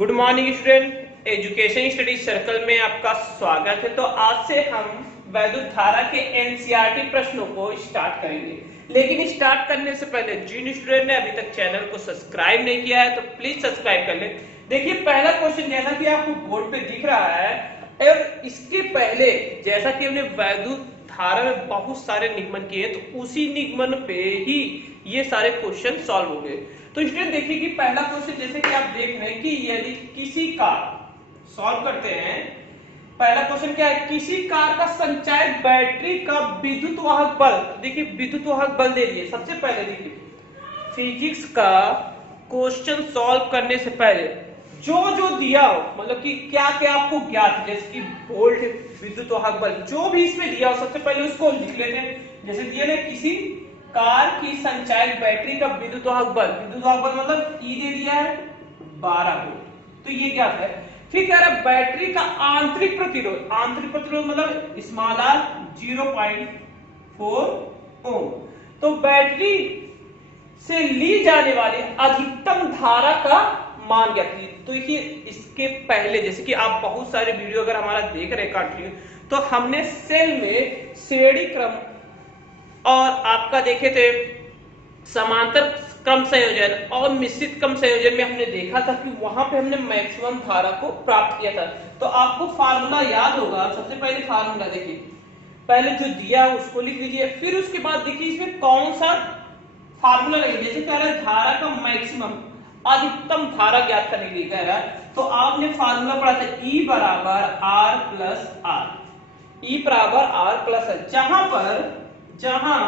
Good morning student, education study circle में आपका स्वागत है। तो आज से हम वैद्युत धारा के एनसीईआरटी प्रश्नों को स्टार्ट करेंगे। लेकिन स्टार्ट करने से पहले जिन स्टूडेंट ने अभी तक चैनल को सब्सक्राइब नहीं किया है तो प्लीज सब्सक्राइब कर ले। देखिए पहला क्वेश्चन जैसा कि आपको बोर्ड पे दिख रहा है, और इसके पहले जैसा कि हमने वैद्युत धारा में बहुत सारे निगमन किए तो उसी निगमन पे ही ये सारे क्वेश्चन सॉल्व हो गए। तो स्टूडेंट देखिए कि पहला क्वेश्चन जैसे कि आप देख रहे हैं कि यदि किसी कार सॉल्व करते हैं, पहला क्वेश्चन क्या है, किसी कार का संचायक बैटरी का विद्युत वाहक बल। देखिए विद्युत वाहक बल दे दिए। सबसे पहले देखिए फिजिक्स का क्वेश्चन सॉल्व करने से पहले जो दिया हो, मतलब कि क्या क्या आपको ज्ञात है, जैसे कि वोल्ट, विद्युत वाहक बल, जो भी इसमें दिया हो सबसे पहले उसको लिख लेते हैं। जैसे दिया ना किसी कार की संचायक बैटरी का विद्युत वाहक बल, विद्युत वाहक बल मतलब ई दे दिया है 12 वोल्ट, तो ये क्या है। फिर कह रहा है बैटरी का आंतरिक प्रतिरोध, आंतरिक प्रतिरोध मतलब स्मॉल आर 0.4 ओम। तो बैटरी से ली जाने वाली अधिकतम धारा का मान क्या थी। तो देखिए इसके पहले जैसे कि आप बहुत सारे वीडियो अगर हमारा देख रहे कंटिन्यू, तो हमने सेल में श्रेणी क्रम और आपका देखे थे समांतर क्रम संयोजन और मिश्रित क्रम संयोजन में हमने देखा था कि वहां पे हमने मैक्सिमम धारा को प्राप्त किया था। तो आपको फार्मूला याद होगा। सबसे पहले फार्मूला देखिए, पहले जो दिया है उसको लिख लीजिए, फिर उसके बाद देखिए इसमें कौन सा फार्मूला लगेगा। जैसे कह रहा है धारा का मैक्सिमम, अधिकतम धारा ज्ञात करने के लिए कह रहा है, तो आपने फार्मूला पढ़ा था E बराबर आर प्लस आर, ई बराबर आर प्लस आर, जहां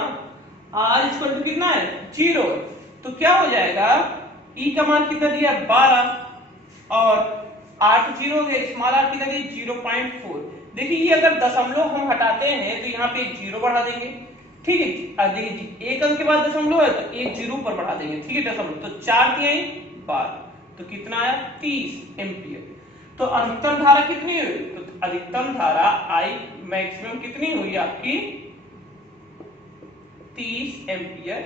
आर इक्वल टू कितना है 0, तो क्या हो जाएगा ई का मान कितना दिया 12 और आर तो 0 हो गया, स्मॉल आर कितना दिया 0.4। देखिए ये अगर दशमलव हम हटाते हैं तो यहाँ पे एक जीरो बढ़ा देंगे, ठीक है। देखिए एक अंक के बाद दशमलव है तो एक जीरो पर बढ़ा देंगे, ठीक है, दशमलव, तो 4 दिया 12, तो कितना आया 30 एम्पियर। तो अधिकतम धारा कितनी हुई, तो अधिकतम धारा आई मैक्सिमम कितनी हुई आपकी 30 एम्पियर।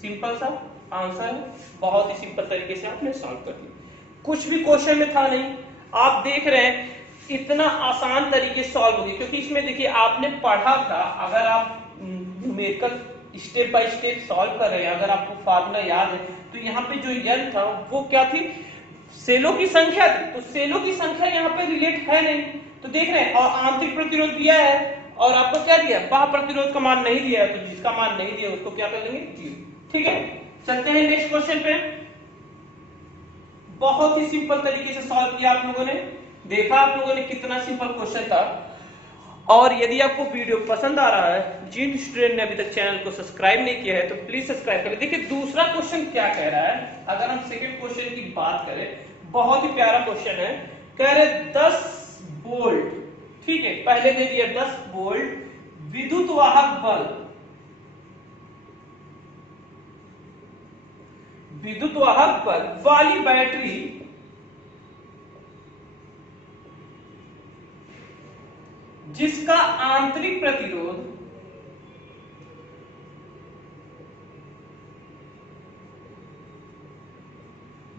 सिंपल सा आंसर है, बहुत ही सिंपल तरीके से आपने सॉल्व कर दिया, कुछ भी क्वेश्चन में था नहीं। आप देख रहे हैं इतना आसान तरीके से सॉल्व हो गया, क्योंकि इसमें देखिए आपने पढ़ा था। अगर आप numerical step by step solve कर रहे हैं, अगर आपको फार्मूला याद है, तो यहाँ पे जो n था वो क्या थी, सेलों की संख्या थी। तो सेलों की संख्या यहाँ पे रिलेट है नहीं, तो देख रहे हैं, और आंतरिक प्रतिरोध दिया है और आपको क्या दिया, बाह्य प्रतिरोध का मान नहीं दिया है, तो जिसका मान नहीं दिया उसको क्या कर लेंगे 0, ठीक है। चलते हैं नेक्स्ट क्वेश्चन पे। बहुत ही सिंपल तरीके से सॉल्व किया आप लोगों ने, देखा आप लोगों ने कितना सिंपल क्वेश्चन था। और यदि आपको वीडियो पसंद आ रहा है, जिन स्टूडेंट ने अभी तक चैनल को सब्सक्राइब नहीं किया है तो प्लीज सब्सक्राइब करें। देखिए दूसरा क्वेश्चन क्या कह रहा है, अगर हम सेकंड क्वेश्चन की बात करें, बहुत ही प्यारा क्वेश्चन है। कह रहे 10 वोल्ट, ठीक है, पहले दे दिया 10 वोल्ट विद्युत वाहक बल, विद्युत वाहक बल वाली बैटरी जिसका आंतरिक प्रतिरोध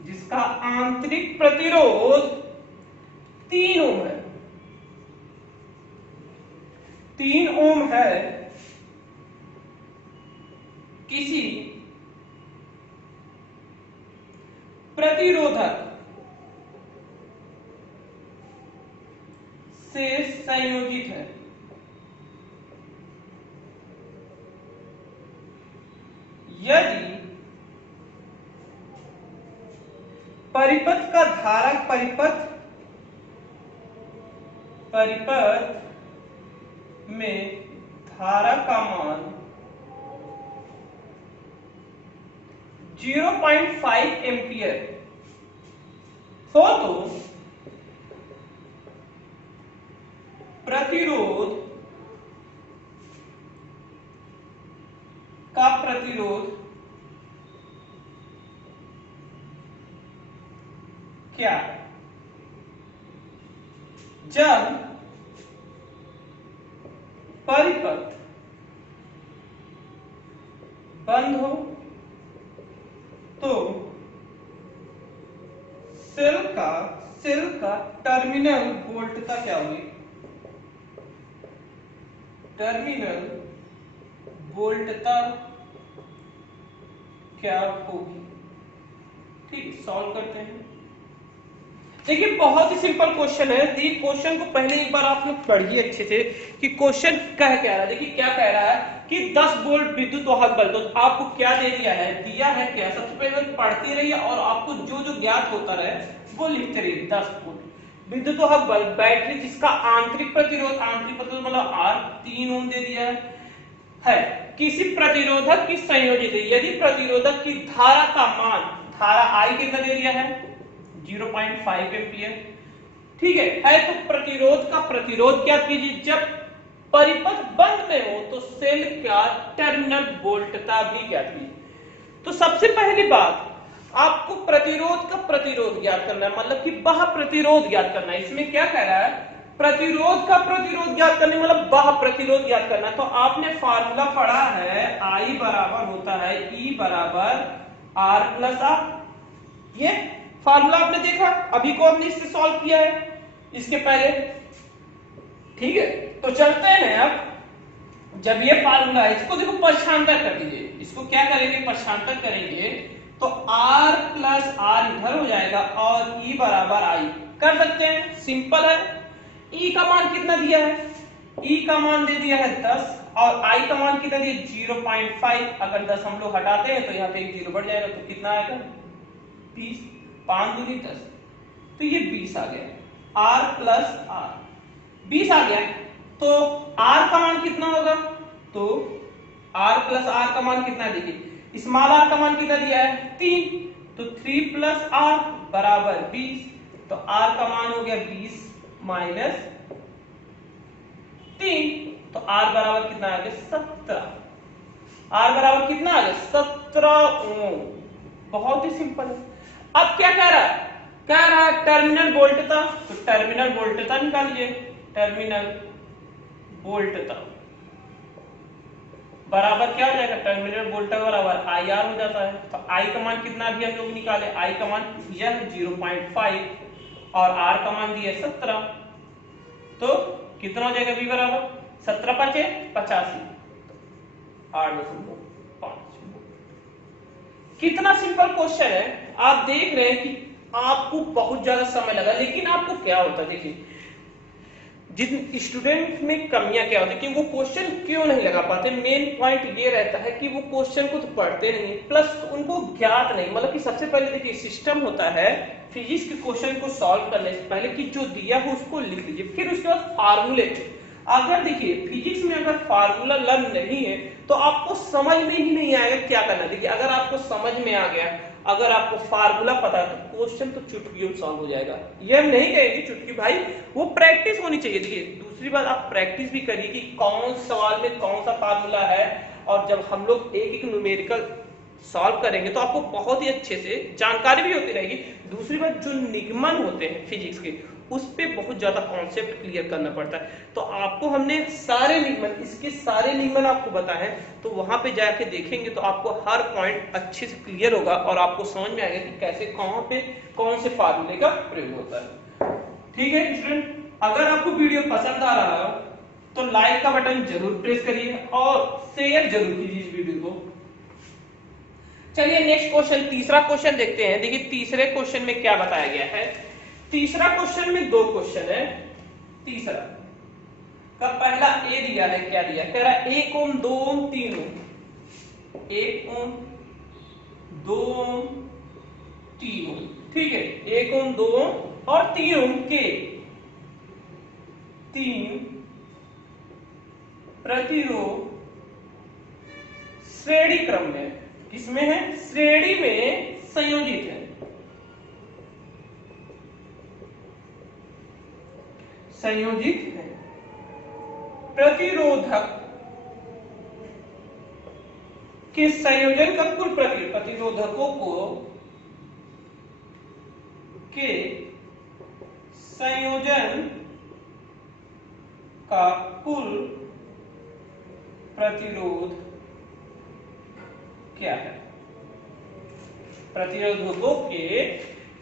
जिसका आंतरिक प्रतिरोध 3 ओम है, 3 ओम है, किसी प्रतिरोधक से संयोजित है। यदि परिपथ का धारा परिपथ में धारा का मान 0.5 एम्पियर हो, तो प्रतिरोध का प्रतिरोध क्या है। जब परिपथ बंद हो तो सेल का टर्मिनल वोल्टता क्या होगी? टर्मिनल वोल्टता क्या होगी? ठीक, सॉल्व करते हैं। देखिए बहुत ही सिंपल क्वेश्चन है। ये क्वेश्चन को पहले एक बार आप लोग पढ़िए अच्छे से कि क्वेश्चन क्या कह रहा है। देखिए क्या कह रहा है कि 10 वोल्ट विद्युत वाहक बल, तो आपको क्या दे दिया है, दिया है क्या, सबसे पहले पढ़ते रहिए और आपको जो जो ज्ञात होता रहे वो लिखते रहिए। 10 वोल्ट विद्युत वाहक बल, बैटरी जिसका आंतरिक प्रतिरोध मतलब R 3 ओम दे दिया है, किसी प्रतिरोधक की संयोजित है, यदि प्रतिरोधक की धारा का मान, धारा I कितना दे दिया है 0.5 एम्पियर, ठीक है तो प्रतिरोध का प्रतिरोध क्या कीजिए, जब परिपथ बंद में हो तो सेल का टर्मिनल वोल्टता भी क्या कीजिए। तो सबसे पहली बात आपको प्रतिरोध का प्रतिरोध ज्ञात करना है, मतलब कि बाह्य प्रतिरोध ज्ञात करना है। इसमें क्या कह रहा है, प्रतिरोध का प्रतिरोध ज्ञात करने मतलब बाह्य प्रतिरोध ज्ञात करना है। तो आपने फार्मूला पढ़ा है I बराबर होता है E बराबर R प्लस R, ये फार्मूला आपने देखा, अभी को हमने इससे सॉल्व किया है इसके पहले, ठीक है। तो चलते हैं अब, जब ये फार्मूला है इसको देखो पक्षांतर कर दीजिए, इसको क्या करेंगे पक्षांतर करेंगे तो R प्लस R इधर हो जाएगा और E बराबर I कर सकते हैं, सिंपल है। E का मान कितना दिया है, E का मान दे दिया है 10 और I का मान कितना दिया 0.5, अगर 10 हम लोग हटाते हैं तो यहाँ पे एक जीरो बढ़ जाएगा तो कितना आएगा 20, 5 दूनी 10, तो ये 20 आ गया। R प्लस R 20 आ गया, तो R का मान कितना होगा, तो R प्लस R का मान कितना, देखिए स्मॉल r का मान कितना दिया है 3, तो 3 प्लस R बराबर 20, तो R का मान हो गया 20 माइनस 3, तो R बराबर कितना आ गया 17, R बराबर कितना आ गया 17 ओम। बहुत ही सिंपल है। अब क्या कह रहा है, कह रहा है टर्मिनल वोल्टता, तो टर्मिनल वोल्टता निकालिए, टर्मिनल वोल्टता बराबर क्या हो जाएगा, टर्मिनल वोल्टता बराबर IR हो जाता है। तो I का मान कितना भी हम लोग निकाले, I का मान दिया है 0.5 और R का मान दिया है 17, तो कितना हो जाएगा V बराबर 17 5 85, 8.5। कितना सिंपल क्वेश्चन है, आप देख रहे हैं कि आपको बहुत ज्यादा समय लगा, लेकिन आपको क्या होता है, देखिए जिन स्टूडेंट में कमियां क्या होती है कि वो क्वेश्चन क्यों नहीं लगा पाते, मेन पॉइंट ये रहता है कि वो क्वेश्चन को तो पढ़ते नहीं, प्लस उनको ज्ञात नहीं, मतलब कि सबसे पहले देखिए सिस्टम होता है फिजिक्स के क्वेश्चन को सॉल्व करने से पहले कि जो दिया हो उसको लिख लीजिए, फिर उसके बाद फार्मूले, अगर देखिए फिजिक्स में अगर फार्मूला लर्न नहीं है तो आपको समझ में ही नहीं आएगा क्या करना है। देखिए अगर आपको समझ में आ गया, अगर आपको फार्मूला पता है तो क्वेश्चन तो चुटकियों में सॉल्व हो जाएगा। ये हम नहीं कहेंगे चुटकी भाई, वो प्रैक्टिस होनी चाहिए। देखिए दूसरी बात, आप प्रैक्टिस भी करिए कि कौन सवाल में कौन सा फार्मूला है, और जब हम लोग एक एक न्यूमेरिकल सॉल्व करेंगे तो आपको बहुत ही अच्छे से जानकारी भी होती रहेगी। दूसरी बात, जो निगमन होते हैं फिजिक्स के उस पे बहुत ज्यादा कॉन्सेप्ट क्लियर करना पड़ता है, तो आपको हमने सारे निगमन, इसके सारे निगमन आपको बताए हैं, तो वहां पे जाके देखेंगे तो आपको हर पॉइंट अच्छे से क्लियर होगा और आपको समझ में आएगा कि कैसे कहां पे कौन से फार्मूले का प्रयोग होता है। ठीक है स्टूडेंट, अगर आपको वीडियो पसंद आ रहा है तो लाइक का बटन जरूर प्रेस करिए और शेयर जरूर कीजिए इस वीडियो को। चलिए नेक्स्ट क्वेश्चन, तीसरा क्वेश्चन देखते हैं। देखिए तीसरे क्वेश्चन में क्या बताया गया है। तीसरा क्वेश्चन में दो क्वेश्चन है। तीसरा का पहला ए दिया है, क्या दिया, कह रहा है 1 ओम 2 ओम 3 ओम, 1 ओम 2 ओम 3 ओम, ठीक है 1 ओम 2 ओम और 3 ओम के 3 प्रतिरोध श्रेणी क्रम में, किसमें है, श्रेणी में संयोजित है, संयोजित है। प्रतिरोधक के संयोजन का कुल प्रतिरोधकों को के संयोजन का कुल प्रतिरोध क्या है। प्रतिरोधकों के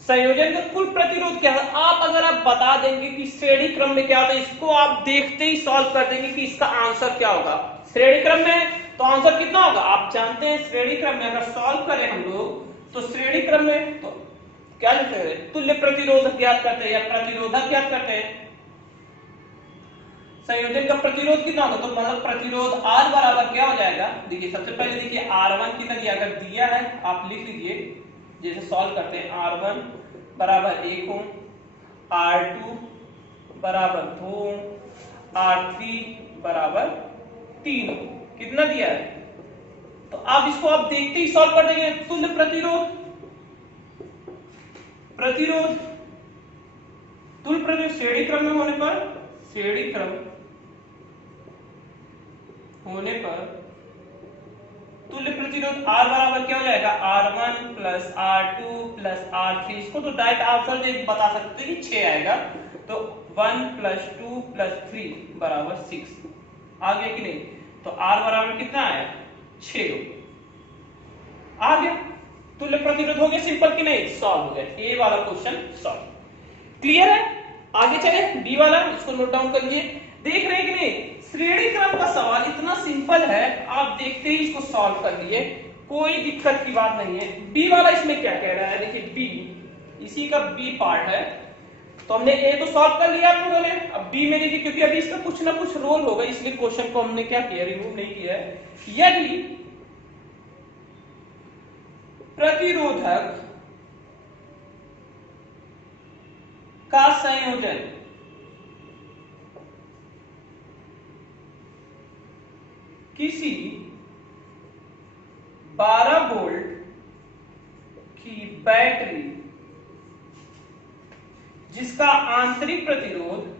संयोजन का कुल प्रतिरोध क्या है। आप अगर आप बता देंगे कि श्रेणी क्रम में क्या होता है, इसको आप देखते ही सॉल्व कर देंगे कि इसका आंसर क्या होगा। श्रेणी क्रम में तो आंसर कितना होगा आप जानते हैं। श्रेणी क्रम में अगर सॉल्व करें हम लोग तो श्रेणी क्रम में तो क्या लिखते हैं, तुल्य प्रतिरोधक ज्ञात करते हैं या प्रतिरोधक ज्ञात करते हैं। संयोजन का प्रतिरोध कितना होगा, तो मतलब प्रतिरोध R बराबर क्या हो जाएगा। देखिए सबसे पहले देखिए R1 कितना दिया, अगर दिया है आप लिख लीजिए, जैसे सॉल्व करते हैं। R1 बराबर 1 ओम, R2 बराबर 2 ओम, R3 बराबर 3 ओम। कितना दिया है, तो आप इसको आप देखते ही सॉल्व कर देंगे। तुल्य प्रतिरोध, प्रतिरोध तुल्य प्रतिरोध श्रेणी क्रम में होने पर, श्रेणी क्रम होने पर तुल्य प्रतिरोध R बराबर क्या हो जाएगा, R1 plus R2 plus R3। इसको तो डायरेक्ट आंसर दे बता सकते हैं कि 6 आएगा, तो 1 प्लस 2 प्लस 3 बराबर 6 आ गया कि नहीं। तो R बराबर कितना आया, 6 आ गया। तुल्य प्रतिरोध हो गया, सिंपल कि नहीं, सॉल्व हो गया। ए वाला क्वेश्चन सॉल्व। क्लियर है, आगे चले बी वाला, इसको नोट डाउन कर लीजिए। देख रहे हैं कि नहीं, श्रेणी क्रम का सवाल इतना सिंपल है, आप देखते ही इसको सॉल्व कर लिए, कोई दिक्कत की बात नहीं है। बी वाला इसमें क्या कह रहा है, देखिए बी, इसी का बी पार्ट है। तो हमने ए तो सॉल्व कर लिया आप लोगों ने, अब बी में देखिए, क्योंकि अभी इसका कुछ ना कुछ रोल होगा, इसलिए क्वेश्चन को हमने क्या किया, रिमूव नहीं किया है। यदि प्रतिरोधक का संयोजन किसी 12 वोल्ट की बैटरी जिसका आंतरिक प्रतिरोध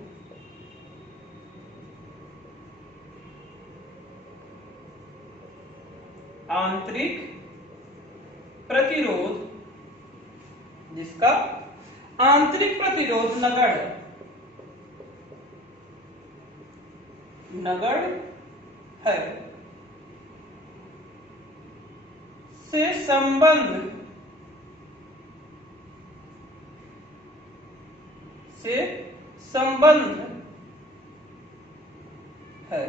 जिसका आंतरिक प्रतिरोध नगण्य है से संबंध है,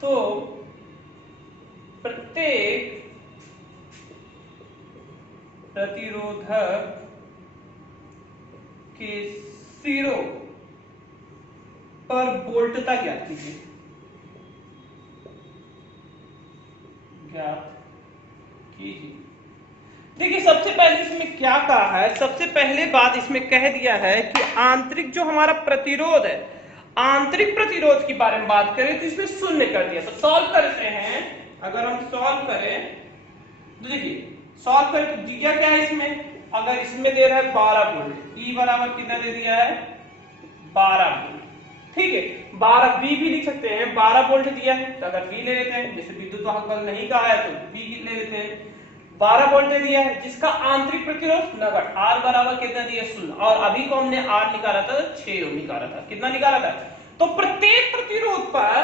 तो प्रत्येक प्रतिरोधक के सिरों पर वोल्टता ज्ञात कीजिए। देखिए सबसे पहले इसमें क्या कहा है, सबसे पहले बात इसमें कह दिया है कि आंतरिक जो हमारा प्रतिरोध है, आंतरिक प्रतिरोध के बारे में बात करें तो इसमें शून्य कर दिया। तो सॉल्व करते हैं, अगर हम सॉल्व करें तो देखिए सॉल्व करें तो दिया क्या है इसमें, अगर इसमें दे रहा है 12 वोल्ट, E बराबर कितना दे दिया है, 12 वोल्ट, ठीक है। 12 V भी लिख सकते हैं, 12 वोल्ट दिया है तो अगर V ले लेते हैं, जैसे विद्युत वाहक बल नहीं कहा है तो V ले लेते हैं। 12 वोल्ट दे दिया है जिसका आंतरिक प्रतिरोध नगण्य, R बराबर कितना दिया, 0, और अभी को हमने R निकाला था 6 ओम निकाला था, कितना निकाला था। तो प्रत्येक प्रतिरोध पर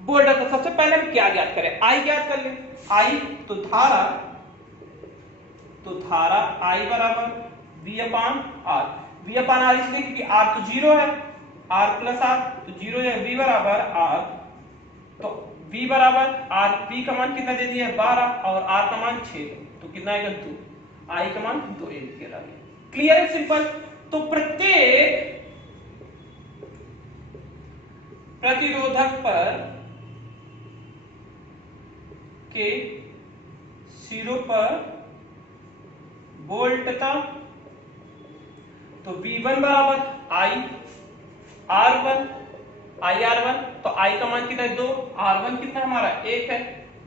वोल्ट, तो सबसे पहले हम क्या ज्ञात करें, I ज्ञात कर लें। I तो धारा I बराबर V अपान R, V अपान R इसलिए क्योंकि R तो 0 है, R प्लस R तो 0 है, V बराबर R, तो V बराबर R, V का मान कितना दे दिया है 12 और R का मान 6, तो कितना आएगा 2, I का मान 2 एम्पीयर आ गया। क्लियर है, सिंपल। तो प्रत्येक प्रतिरोधक पर के सिरों पर वोल्टता, तो V1 बराबर I R1, I R1, तो I का मान कितना है 2, R1 कितना हमारा 1 है,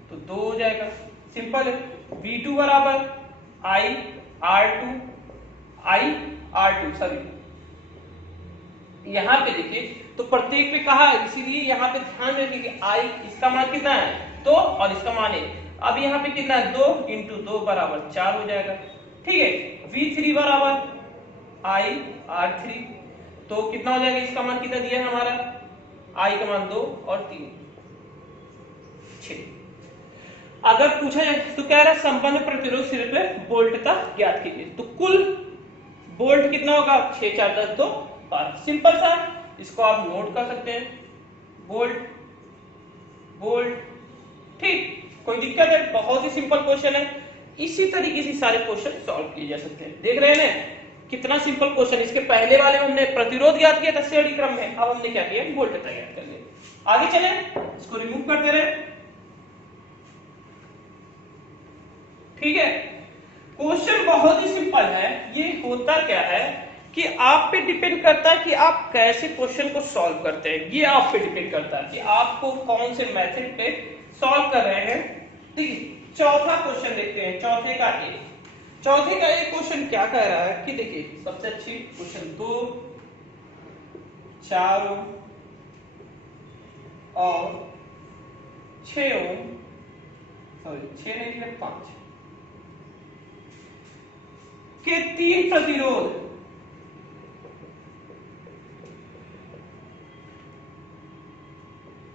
तो 2 हो जाएगा, सिंपल है। V2 बराबर I R2 सॉरी, यहां पे देखिए तो प्रत्येक पे कहा है, इसीलिए यहां पे ध्यान रखिए कि I इसका मान कितना है 2 और इसका मान 1, अब यहाँ पे कितना है 2 इंटू 2 बराबर 4 हो जाएगा, ठीक है। V3 बराबर I R3, तो कितना हो जाएगा, इसका मान कितना दिया है हमारा, I का मान 2 और 3 6। अगर पूछा जाए तो कह रहा है संबंध प्रतिरोध सिरे पे वोल्टता ज्ञात कीजिए। तो कुल वोल्ट कितना होगा 6 4 10 2 12। सिंपल सा, इसको आप नोट कर सकते हैं, वोल्ट वोल्ट। ठीक, कोई दिक्कत है? बहुत ही सिंपल क्वेश्चन है। इसी तरीके से सारे क्वेश्चन सॉल्व किए जा सकते हैं। देख रहे हैं ना कितना सिंपल क्वेश्चन। इसके पहले वाले में हमने प्रतिरोध ज्ञात किया था श्रेणी क्रम में, अब हमने क्या किया वोल्टेज ज्ञात कर लिया। आगे चले, इसको रिमूव करते रहे। ठीक है, क्वेश्चन बहुत ही सिंपल है। ये होता क्या है कि आप पे डिपेंड करता है कि आप कैसे क्वेश्चन को सॉल्व करते हैं। ये आप पे डिपेंड करता है कि आपको कौन से मेथड पे सॉल्व कर रहे हैं। ठीक है, चौथा क्वेश्चन देखते हैं। चौथे का एक क्वेश्चन क्या कह रहा है कि देखिए सबसे अच्छी क्वेश्चन 2 4 ओम और 6 ओम, सॉरी 6 नहीं है 5 के 3 प्रतिरोध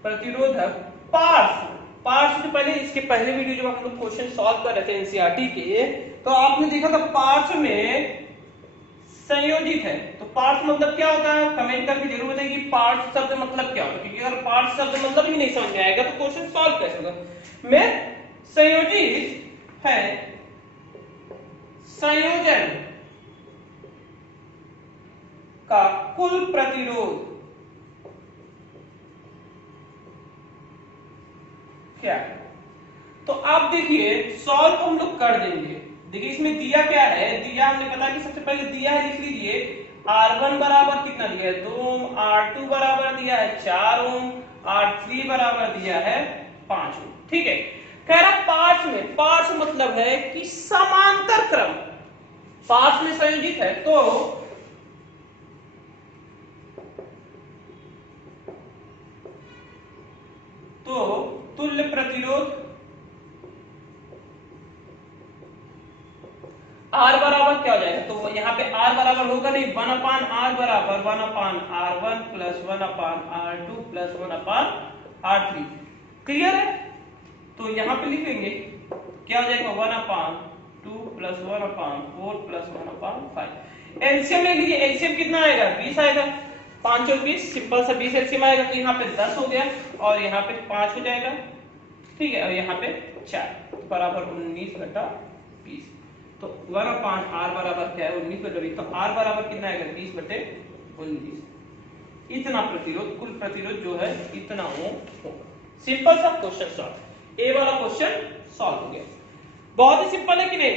प्रतिरोधक पार्श्व से पहले, इसके पहले वीडियो जब हम लोग क्वेश्चन सॉल्व कर रहे थे एनसीईआरटी के, तो आपने देखा था पार्श्व में संयोजित है। तो पार्श्व मतलब क्या होता है, कमेंट करके जरूर बताइए कि पार्श्व शब्द मतलब क्या होता है, क्योंकि अगर पार्श्व शब्द मतलब ही नहीं समझ में आएगा तो क्वेश्चन सॉल्व कैसे होगा। में संयोजित है, संयोजन का कुल प्रतिरोध क्या है। तो आप देखिए सॉल्व हम लोग कर देंगे। देखिए इसमें दिया क्या है, दिया हमने पता कि सबसे पहले दिया है, लिख लीजिए R1 बराबर कितना दिया है 2 ओम, R2 बराबर दिया है 4 ओम, R3 बराबर दिया है 5 ओम। ठीक है, कह रहा पार्श्व मतलब है कि समांतर क्रम, पार्श्व में संयोजित है तो तुल्य प्रतिरोध R बराबर क्या हो जाएगा, तो यहाँ पे R बराबर होगा नहीं 1/R बराबर 1/R1 plus 1/R2 plus 1/R3। Clear है? तो यहाँ पे लिखेंगे क्या हो जाएगा 1/2 प्लस 1/4 प्लस 1/5। एलसीएम ले लीजिए, एलसीएम कितना आएगा 20 आएगा, 5 और 20 सिंपल सा 20 एलसीएम आएगा, तो यहाँ पे 10 हो गया और यहाँ पे 5 हो जाएगा। ठीक है, और यहाँ पे 4 बराबर 19/20। तो 1/R बराबर क्या है 19/20, तो R बराबर कितना आएगा 20/19। इतना प्रतिरोध, कुल प्रतिरोध जो है इतना ओम होगा। सिंपल सा क्वेश्चन सॉल्व। ए वाला क्वेश्चन सॉल्व हो गया। बहुत ही सिंपल है कि नहीं?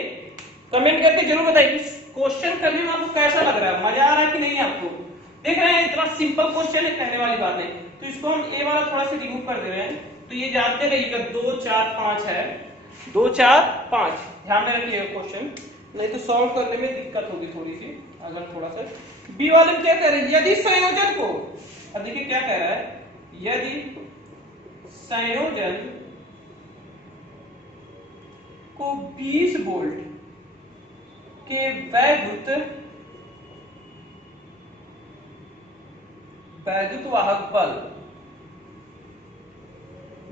कमेंट करके जरूर बताइए क्वेश्चन करने में आपको कैसा लग रहा है, मजा आ रहा है कि नहीं आपको। देख रहे हैं इतना सिंपल क्वेश्चन है, कहने वाली बात नहीं। तो इसको हम ए वाला थोड़ा सा रिमूव कर दे रहे हैं। तो ये जानते रहिएगा 2 4 5 है, 2 4 5 ध्यान में रखिएगा क्वेश्चन, नहीं तो सॉल्व करने में दिक्कत होगी थोड़ी सी। अगर थोड़ा सा बी वाले में क्या कह रहे हैं, यदि संयोजन को, अब देखिए क्या कह रहा है, यदि संयोजन को 20 वोल्ट के वैद्युत वाहक बल,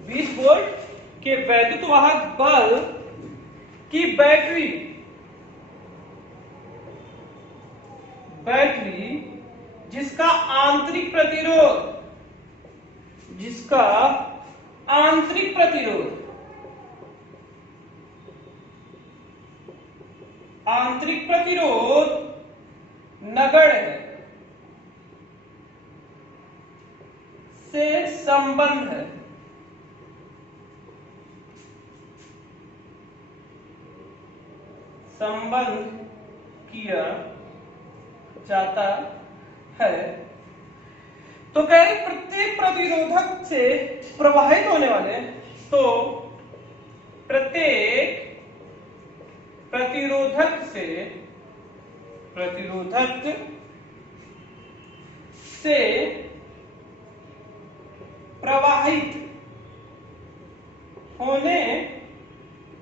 20 वोल्ट के वैद्युत वाहक बल की बैटरी जिसका आंतरिक प्रतिरोध नगण्य है से संबंध किया जाता है। तो कहे प्रत्येक प्रतिरोधक से प्रवाहित होने वाले, तो प्रत्येक प्रतिरोधक से प्रवाहित होने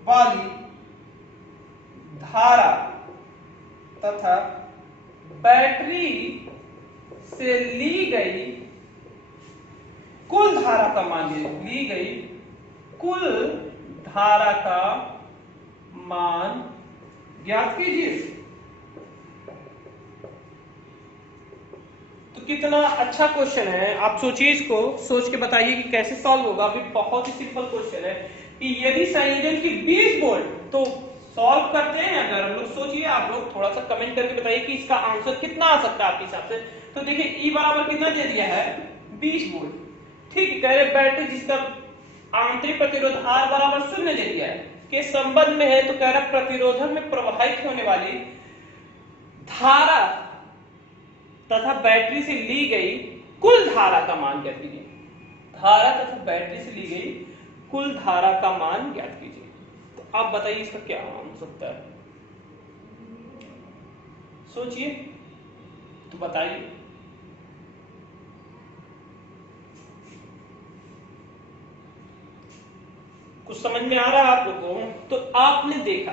वाली धारा तथा बैटरी से ली गई कुल धारा का मान, ली गई कुल धारा का मान ज्ञात कीजिए। कितना अच्छा क्वेश्चन है, आप सोचिए, इसको सोच के बताइए कि कैसे सॉल्व होगा। अभी बहुत ही सिंपल क्वेश्चन है कि यदि संयोजन की 20 वोल्ट, तो सॉल्व करते हैं अगर हम लोग, सोचिए आप लोग थोड़ा सा कमेंट करके बताइए कि इसका आंसर कितना आ सकता है आपके हिसाब से। तो देखिए ई बराबर कितना दे दिया है, 20 वोल्ट। ठीक, कह रहे बैटरी जिसका आंतरिक प्रतिरोध R बराबर 0 दे दिया है के संबंध में है, तो कह रहा प्रतिरोधक में प्रवाहित होने वाली धारा तथा बैटरी से ली गई कुल धारा का मान ज्ञात कीजिए। धारा तथा बैटरी से ली गई कुल धारा का मान ज्ञात कीजिए। तो आप बताइए इसका क्या मान हो सकता है, सोचिए तो बताइए। कुछ समझ में आ रहा है आप लोगों को? तो आपने देखा,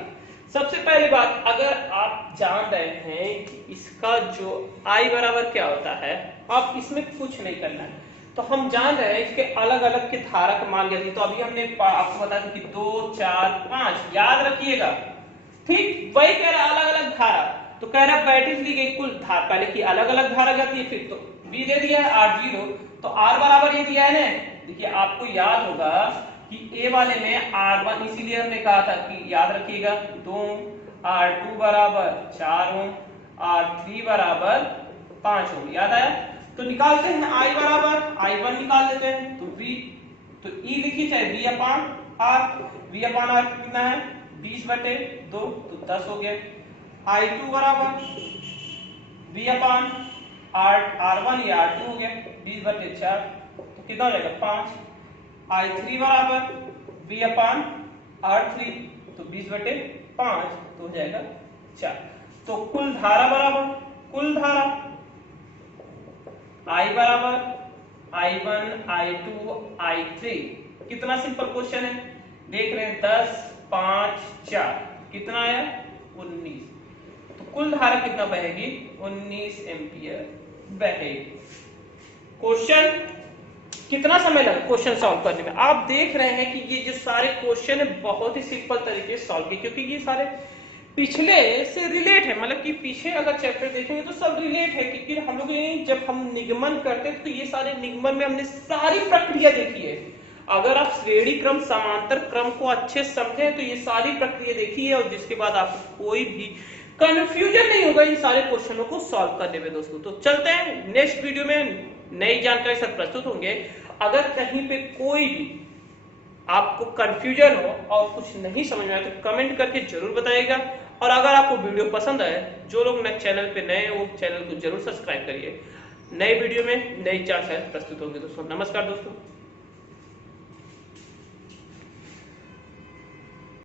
सबसे पहली बात, अगर आप जान रहे हैं कि इसका जो I बराबर क्या होता है, आप इसमें कुछ नहीं करना है। तो हम जान रहे हैं इसके अलग अलग के धारा का मान लिया, तो अभी हमने आपको बताया कि 2, 4, 5 याद रखिएगा। ठीक, वही कह रहा अलग अलग धारा। तो कह रहा बैटरी से ली गई कुल धारा, पहले की अलग अलग धारा जाती है, फिर तो B दे दिया है R0, तो R बराबर ये दिया है ना। देखिए आपको याद होगा कि A वाले में R1, इसीलिए हमने कहा था कि याद रखिएगा 2 ओम, R2 बराबर 4 ओम, R3 बराबर 5 ओम, याद आया? तो निकालते हैं I बराबर, I1 निकाल लेते हैं, तो V, तो E लिखिए चाहे V अपान R, V अपान R कितना है 20/2, तो 10 हो गया। I2 बराबर V अपान R1 या R2 हो गया 20/4, तो कितना हो जाएगा 5। I3 बराबर V अपान R3, तो 20/5, तो हो जाएगा 4। तो कुल धारा बराबर, कुल धारा I बराबर I1, I2, I3, कितना सिंपल क्वेश्चन है, देख रहे हैं 10, 5, 4, कितना आया 19। तो कुल धारा कितना बहेगी, 19 एम्पियर बहेगी। क्वेश्चन कितना समय लगा क्वेश्चन सॉल्व करने में? आप देख रहे हैं कि ये जो सारे क्वेश्चन है बहुत ही सिंपल तरीके से सॉल्व किए, क्योंकि ये सारे पिछले से रिलेट है, मतलब कि पीछे अगर चैप्टर देखेंगे तो सब रिलेट है, क्योंकि हम लोग जब हम निगमन करते हैं तो ये सारे निगमन में हमने सारी प्रक्रिया देखी है। अगर आप श्रेणी क्रम समांतर क्रम को अच्छे समझे तो ये सारी प्रक्रिया देखी है, और जिसके बाद आपको कोई भी कंफ्यूजन नहीं होगा इन सारे क्वेश्चनों को सॉल्व करने में दोस्तों। तो चलते हैं नेक्स्ट वीडियो में, नई जानकारी सब प्रस्तुत होंगे। अगर कहीं पे कोई भी आपको कंफ्यूजन हो और कुछ नहीं समझ में आए तो कमेंट करके जरूर बताइएगा। और अगर आपको वीडियो पसंद आए, जो लोग नए चैनल पे नए हैं वो चैनल को जरूर सब्सक्राइब करिए। नए वीडियो में नई जानकारी प्रस्तुत होंगे दोस्तों। नमस्कार दोस्तों।